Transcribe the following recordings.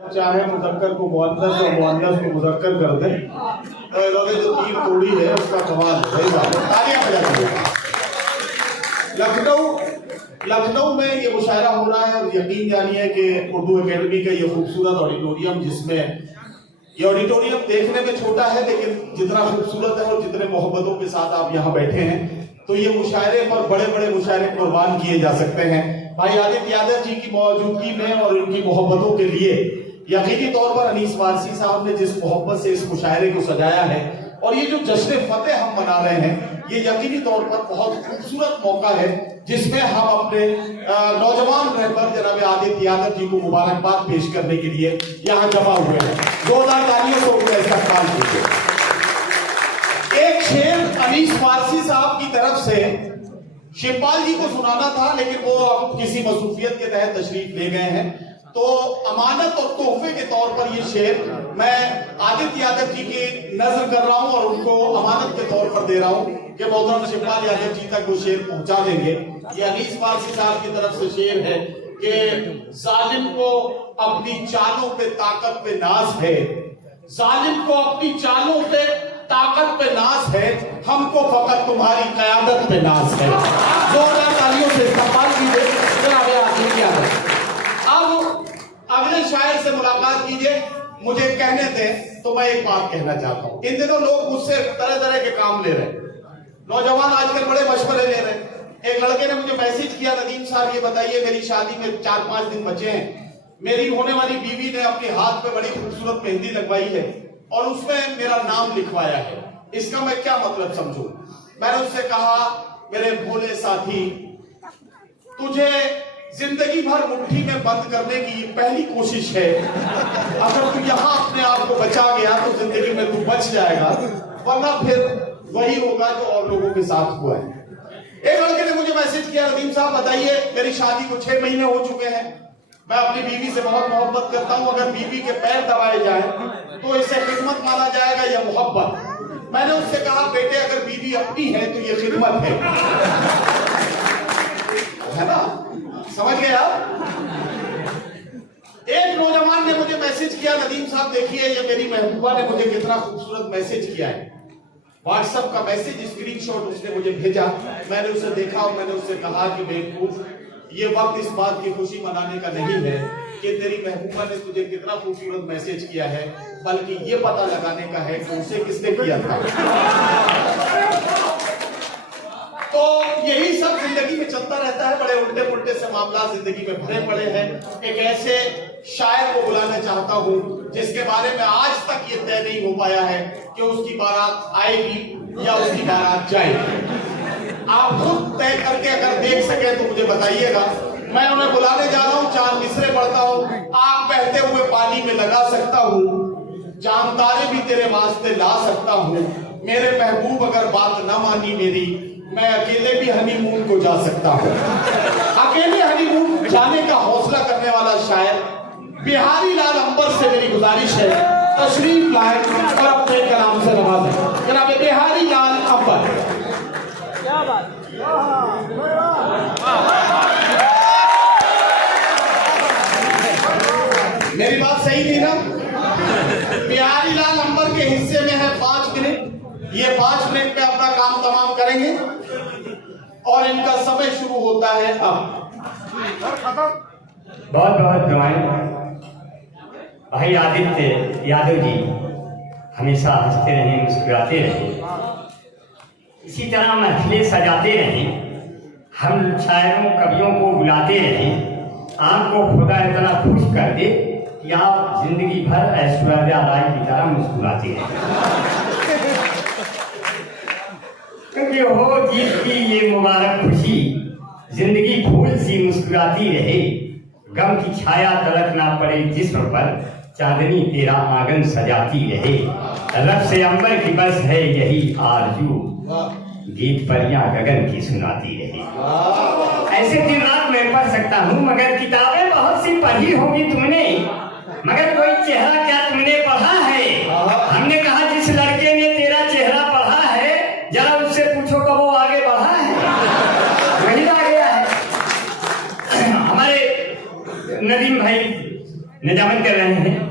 चाहे मुज़क्कर को मुअन्नस और मुअन्नस को मुज़क्कर कर दे तो इन्होंने जो तीर तोड़ी है उसका कमाल सही बात है। तालियां बजा दीजिए। लखनऊ में ये मुशायरा हो रहा है और यकीन जानिए कि उर्दू एकेडमी का ये खूबसूरत ऑडिटोरियम, जिसमें ये ऑडिटोरियम देखने में छोटा है लेकिन जितना खूबसूरत है और जितने मोहब्बतों के साथ आप यहाँ बैठे हैं तो ये मुशायरे पर बड़े बड़े मुशायरे कुर्बान किए जा सकते हैं। भाई आदित्य यादव जी की मौजूदगी में और उनकी मोहब्बतों के लिए यकीनी तौर पर अनीस वारसी साहब ने जिस मोहब्बत से इस मुशायरे को सजाया है और ये जो जश्न फतेह हम मना रहे हैं, ये यकीनी तौर पर बहुत खूबसूरत मौका है जिसमें हम अपने नौजवान रहबर जनाब आदित्य यादव जी को मुबारकबाद पेश करने के लिए यहाँ जमा हुए हैं। जोरदार तालियों से उनका इस्तकबाल कीजिए। एक शेर अनीस वारसी साहब की तरफ से शिवपाल जी को सुनाना था लेकिन वो अब किसी मसरूफियत के तहत तशरीफ ले गए हैं, तो अमानत और तोहफे के तौर पर ये शेर मैं आदित्य यादव जी की नजर कर रहा हूं और उनको अमानत के तौर पर दे रहा हूं कि मोहतरम शिवपाल यादव जी तक वो शेर पहुंचा देंगे। ये अनीस वारसी साहब की तरफ से शेर है कि जालिम को अपनी चालों पे ताकत पे नाज है, जालिम को अपनी चालों पे ताकत पे नाज है, हमको फकत तुम्हारी क़यादत पे नाज है। जोरदार तालियों से इस्तकबाल कीजिए जनाब आदित्य यादव। अब अगले शायर से मुलाकात कीजिए। मुझे कहने दें तो मैं एक बात कहना चाहता हूं। इन दिनों लोग मुझसे तरह तरह के काम ले रहे हैं, नौजवान आजकल बड़े मशवरे ले रहे हैं। एक लड़के ने मुझे मैसेज किया, नदीम साहब ये बताइए मेरी शादी में 4-5 दिन बचे हैं, मेरी होने वाली बीवी ने अपने हाथ पे बड़ी खूबसूरत मेहंदी लगवाई है और उसमें मेरा नाम लिखवाया है, इसका मैं क्या मतलब समझूं। मैंने उससे कहा मेरे भोले साथी, तुझे जिंदगी भर मुट्ठी में बंद करने की पहली कोशिश है। अगर तू यहाँ अपने आप को बचा गया तो जिंदगी में तू बच जाएगा, वरना फिर वही होगा जो और लोगों के साथ हुआ है। एक लड़के ने मुझे मैसेज किया, नदीम साहब बताइए मेरी शादी को 6 महीने हो चुके हैं, मैं अपनी बीवी से बहुत मोहब्बत करता हूँ, अगर बीवी के पैर दबाए जाए तो इसे खिदमत माना जाएगा या मोहब्बत। मैंने उससे कहा बेटे अगर बीवी अपनी है तो ये खिदमत है ना, समझ गए आप। एक नौजवान ने मुझे मैसेज किया, नदीम साहब देखिए ये मेरी महबूबा ने मुझे कितना खूबसूरत मैसेज किया है। व्हाट्सएप का मैसेज स्क्रीनशॉट उसने मुझे भेजा, मैंने उसे देखा और मैंने उससे कहा कि बेवकूफ, ये वक्त इस बात की खुशी मनाने का नहीं है कि तेरी महबूबा ने तुझे कितना खूबसूरत मैसेज किया है, बल्कि ये पता लगाने का है कि उसे किसने किया था। तो यही सब जिंदगी में चलता रहता है, बड़े उल्टे पुल्टे से मामला जिंदगी में भरे पड़े हैं। एक ऐसे शायर को बुलाना चाहता हूं जिसके बारे में आज तक ये तय नहीं हो पाया है कि उसकी बारात आएगी या उसकी बारात जाएगी। आप खुद तय करके अगर देख सके तो मुझे बताइएगा। मैं उन्हें बुलाने जा रहा हूँ। चांद मिसरे पढ़ता हूँ, आग बहते हुए पानी में लगा सकता हूँ, चांद तारे भी तेरे वास्ते ला सकता हूँ, मेरे महबूब अगर बात न मानी मेरी, मैं अकेले भी हनीमून को जा सकता हूँ। अकेले हनीमून जाने का हौसला करने वाला शायर बिहारी लाल अंबर से मेरी गुजारिश है, तशरीफ लाए और अपने कलाम से नवाजें। जनाब बिहारी लाल अंबर। क्या बात, मेरी बात सही थी ना। बिहारी लाल अंबर के हिस्से में है 5 मिनट। ये 5 मिनट में अपना काम तमाम करेंगे और इनका समय शुरू होता है अब। बहुत बहुत दुआएं। भाई आदित्य यादव जी हमेशा हंसते रहें, मुस्कुराते रहें, इसी तरह महफिलें सजाते रहें, हम शायरों कवियों को बुलाते रहें। आपको खुदा इतना खुश कर दे कि आप जिंदगी भर ऐश्वर्या राय की तरह मुस्कुराते रहें। क्योंकि हो जीत की ये मुबारक खुशी, जिंदगी फूल सी मुस्कुराती रहे, गम की छाया तलक ना पड़े जिस्म पर, चांदनी तेरा आंगन सजाती रहे, रब से अंबर की बस है यही आरजू, गीत परियां गगन की सुनाती रहे। ऐसे दिन रात मैं पढ़ सकता हूँ, मगर किताबें बहुत सी पढ़ी होगी तुमने, मगर कोई चेहरा क्या तुमने पढ़ा है। हमने कहा जिस लड़के ने तेरा चेहरा पढ़ा है, जरा उससे पूछो कब वो आगे बढ़ा है, वही आ गया है। हमारे नदीम भाई निजामत कर रहे हैं। हैं।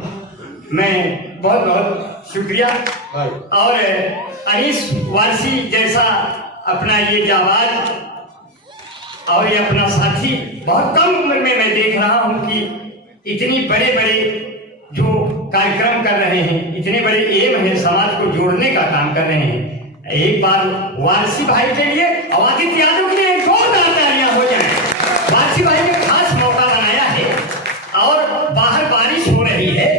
मैं बहुत बहुत शुक्रिया। भाई और अनीस वारसी जैसा अपना ये जाबाज और ये अपना साथी बहुत कम उम्र में मैं देख रहा हूं कि इतनी बड़े बड़े जो कार्यक्रम कर रहे हैं, इतने बड़े एम है, समाज को जोड़ने का काम कर रहे हैं। एक बार वारसी भाई के लिए और आदित्य यादव के लिए एक और तालियां हो जाए। वारसी भाई ने खास मौका बनाया है और बाहर बारिश हो रही है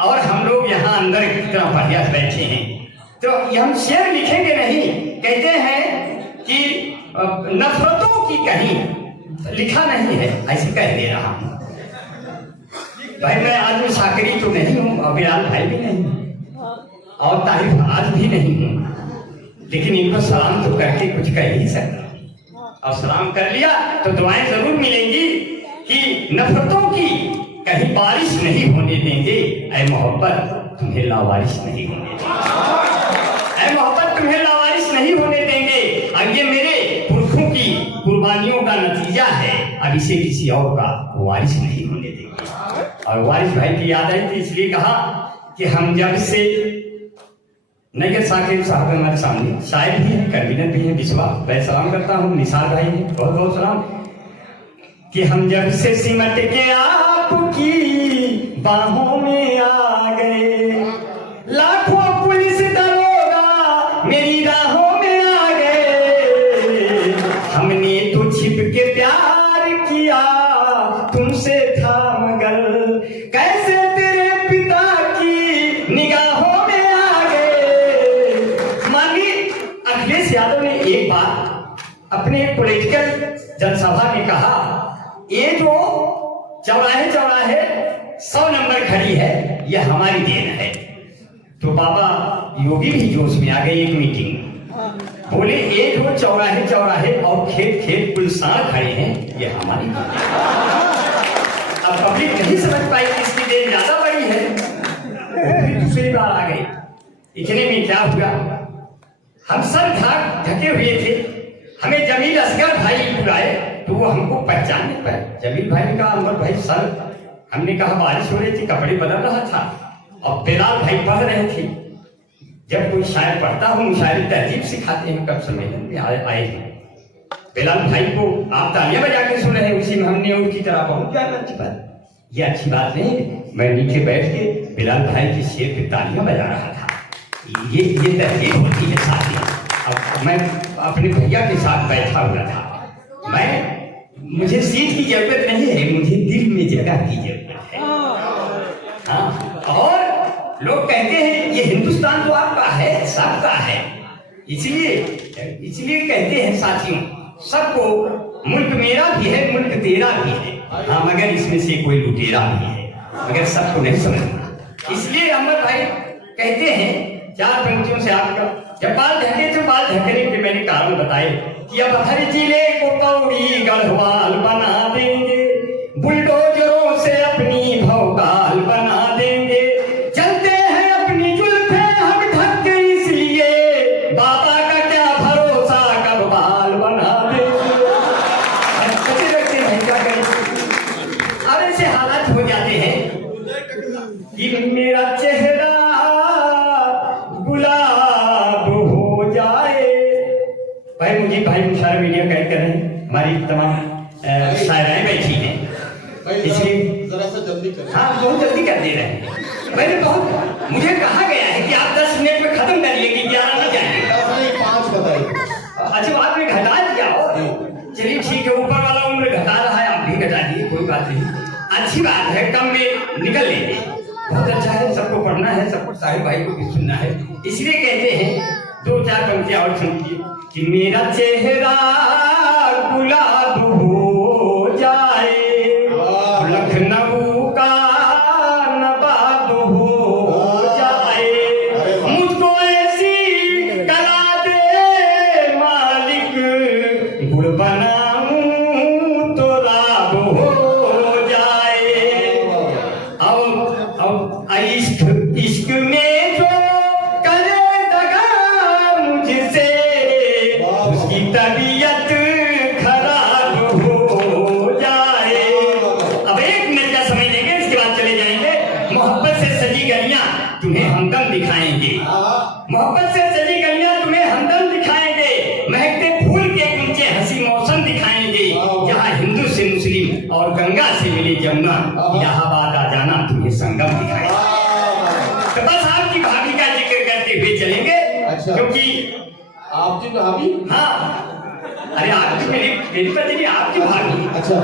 और हम लोग यहाँ अंदर की तरह बढ़िया बैठे हैं, तो ये हम शेर लिखेंगे नहीं। कहते हैं कि नफरतों की कहीं लिखा नहीं है, ऐसे कह दे रहा हूं। भाई मैं आदमी साकरी तो नहीं हूं, अभिलाल भाई भी नहीं हूं और तारीफ आज भी नहीं हूं, लेकिन इनको सलाम तो करके कुछ कह ही सकता और सलाम कर लिया तो दुआएं जरूर मिलेंगी कि नफरतों की कहीं बारिश नहीं होने देंगे। ऐ मोहब्बत तुम्हें लावारिश नहीं होने देंगे, ऐ मोहब्बत तुम्हें लावारिश नहीं होने देंगे। अब ये मेरे पुरखों की कुर्बानियों का नतीजा है, अब इसे किसी और का वारिश नहीं होने देंगे। और वारिस भाई की याद आई थी इसलिए कहा कि हम जब से नगर साकिब साहब हमारे सामने शायद भी है, कन्वीनर भी है, विश्वास मैं सलाम करता हूँ, निसार भाई है, बहुत बहुत सलाम। कि हम जब से सिमट के आपकी बाहों में आ गए, लाखों पुलिस दरोगा मेरी राहों में आ गए, हमने तो छिप के प्यार किया तुमसे था मगर कैसे तेरे पिता की निगाहों में आ गए। माननीय अखिलेश यादव ने एक बार अपने पॉलिटिकल जनसभा में कहा, ये जो चौराहे चौराहे 100 नंबर खड़ी है ये हमारी देन है। तो बाबा योगी भी जोश में आ गए एक मीटिंग में, बोले ये जो चौराहे चौराहे और खेत खेत पुलसार खड़े हैं ये हमारी देन है। अब पब्लिक नहीं समझ पाई कि इसकी देन ज्यादा बड़ी है, वो फिर दूसरी बार आ गई। इतने में क्या हुआ, हम सब ढके हुए थे, हमें जमील असगर भाई बुलाए तो वो हमको पहचान नहीं पाए। जमील भाई ने कहा अमर भाई सर, हमने कहा बारिश हो रही थी कपड़े बदल रहा था और बेलाल भाई पढ़ रहे थे। जब कोई शायर पढ़ता हूँ मुशायरे तहजीब सिखाते हैं, कब सम्मेलन में आए हैं। बेलाल भाई को आप तालियां बजा के सुन रहे हैं, उसी में हमने उनकी तरह पहुंच जाना अच्छी बात, ये अच्छी बात नहीं। मैं नीचे बैठ के बेलाल भाई के शेर पे तालियां बजा रहा था, ये तहजीब होती है साथी। अब मैं अपने भैया के साथ बैठा हुआ था, मुझे सीट की जरूरत नहीं है, मुझे दिल में जगह की जरूरत है। हाँ, और लोग कहते हैं ये हिंदुस्तान तो आपका है, सबका है, इसलिए कहते हैं साथियों सबको, मुल्क मेरा भी है मुल्क तेरा भी है, हाँ मगर इसमें से कोई लुटेरा भी है, मगर सबको नहीं समझना। इसलिए अमर भाई कहते हैं 4 पंक्तियों से आपका, जब बाल ढके तो बाल ढकने के मैंने कारण बताए कि अब हर जिले को कौड़ी गढ़वाल बना देंगे, बुलडोजरों से अपनी भौकाल बना देंगे, चलते हैं अपनी जुल्फे हम ढक के इसलिए, बाबा का क्या भरोसा कब बाल बना देंगे। कैसे रखते हैं क्या करें, अब ऐसे हालात हो जाते हैं कि मेरा चेहरा गुलाब हो जाए। भाई मुझे भाई मुशार मीडिया कैद कर रहे हैं, हमारी तमाम शायराएं बैठी हैं, इसलिए जरा सा जल्दी करें। हाँ बहुत जल्दी कर दे रहे हैं। मैंने बहुत, मुझे कहा गया है कि आप 10 मिनट में खत्म करिए कि 11 में जाएंगे। 5 बताइए। अच्छा आपने घटा दिया हो, चलिए ठीक है, ऊपर वाला उम्र घटा रहा है, आप भी घटा दिए, कोई बात नहीं, अच्छी बात है, कम में निकल लेंगे, बहुत अच्छा है, सबको पढ़ना है, सबको साहिब भाई को भी सुनना है। इसलिए कहते हैं 2-4 पंक्तियां और सुनिए कि मेरा चेहरा गुलाब हो जाए, लखनऊ का नवाब हो जाए, मुझको ऐसी कला दे मालिक, गुड़ बनाऊं तो राब हो जाए। और इश्क में जो करे दगा मुझसे, उसकी तबीयत खराब हो जाए। अब 1 मिनट का समय लेंगे, इसके बाद चले जाएंगे। तुम्हें हमदम दिखाएंगे, हाँ, मोहब्बत से सजी गलियां तुम्हें हमदम दिखाएंगे, महकते फूल के गुंचे हंसी मौसम दिखाएंगे, जहाँ हिंदू से मुस्लिम और गंगा से मिली जमुना, इलाहाबाद आ जाना तुम्हें संगम दिखाएंगे। तो बस आपकी भाभी का जिक्र करते हुए चलेंगे, अच्छा। क्योंकि आपकी भाभी? हाँ, अरे आपकी मेरी पत्नी नहीं, आपकी भाभी। अच्छा,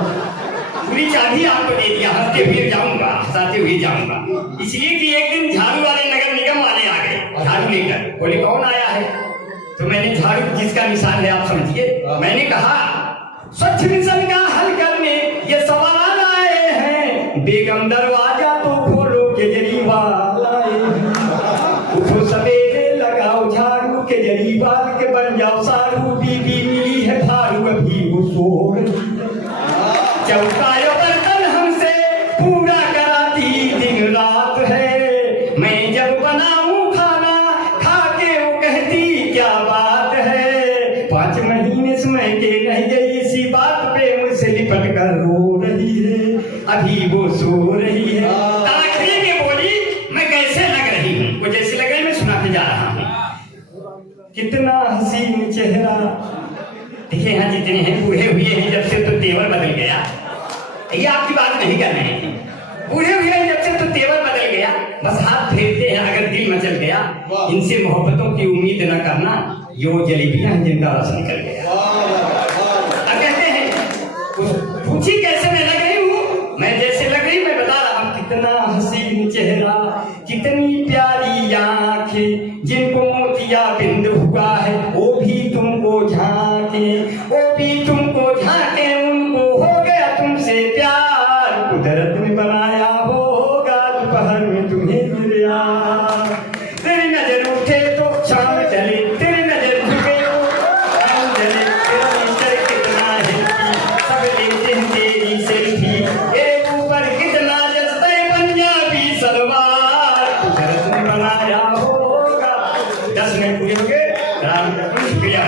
पूरी चाबी आपको दे दिया, हंसते हुए जाऊंगा, हंसाते हुए जाऊंगा, इसलिए कि एक दिन झाड़ू वाले नगर निगम वाले आ गए झाड़ू लेकर। बोले कौन आया है? तो मैंने झाड़ू जिसका निशान है आप समझिए, मैंने कहा स्वच्छ मिशन का हल करने ये सवाल आए हैं, बेगम दरवाजा तो खोलो केजरीवाल आए हैं, उठो सवेरे लगाओ झाड़ू केजरीवाल के बन जाओ सारू, बीबी मिली है भारू अभी वो सो रही, चौकायो बर्तन हमसे पूरा कराती दिन रात है, मैं जब बनाऊं खाना खा के वो कहती क्या बात है, 5 महीने समय के नहीं गई इसी बात पे मुझसे लिपट कर रो रही है, अभी वो सो रही है। आखिरी में बोली मैं कैसे लग रही हूँ, वो जैसे लग रही मैं सुनाते जा रहा हूँ। कितना हसीन चेहरा, देखिए यहाँ जितने हैं बूढ़े हुए हैं जब से तो तेवर बदल गया, ये आपकी बात नहीं कर रहे हैं, बूढ़े हुए हैं जब से तो तेवर बदल गया, बस हाथ फेरते हैं अगर दिल मचल गया, इनसे मोहब्बतों की उम्मीद न करना, ये वो जलेबियां जिनका रस निकल गया। अब कहते हैं पूछी कैसे मैं लग रही हूँ, मैं जैसे लग रही मैं बता रहा हूँ, कितना हसीन चेहरा, कितनी प्यारी आंखें, जिनको मोतिया बिंद हुआ है वो भी तुमको झांके, वो भी तुमको झांके, उनको हो गया तुमसे प्यार, कुदरत ने बनाया होगा दोपहर में तुम्हें मेरे यार, तेरी नजर उठे तो शाम चले, तेरी नजर झुके तो शाम चले, तेरा मिस्टर कितना है सब लेते हैं तेरी सेल्फी, ये ऊपर कितना जचता है पंजाबी सलवार, कुदरत ने बनाया होगा। 10 मिनट पूरे हो गए, शुक्रिया।